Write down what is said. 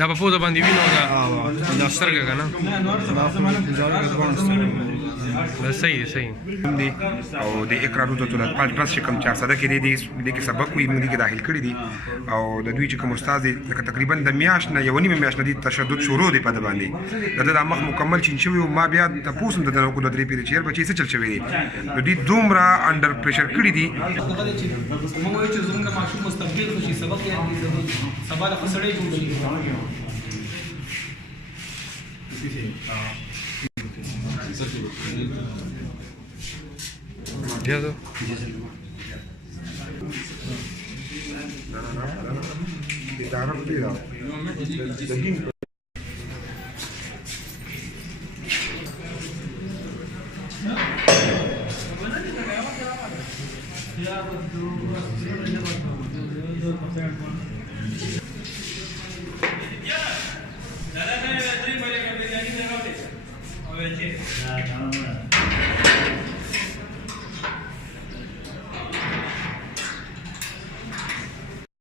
دا په پوزه باندې وینو دا سترګه که نه دا صحیح دی او د اقرا روزة الپالټرس چې کوم 400 کې دی دې کې سبق وي موږ کې داخل کړي دي او د دوی چې کوم استاد دی لکه تقریبا د میاشت نه یو نیمه میاشت نه دی تشدد شروع دی په د باندې د مخ مکمل چین شوی او ما بیا تاسو د دغه کو د درې پیری چیر بچی څه چل شوی دی د دې دومره انډر پریشر کړي دي موږ وایو چې زموږ ماشوم مستقبل شي سبق یې سبا د خسړې جوړ شي Diado. Yeah.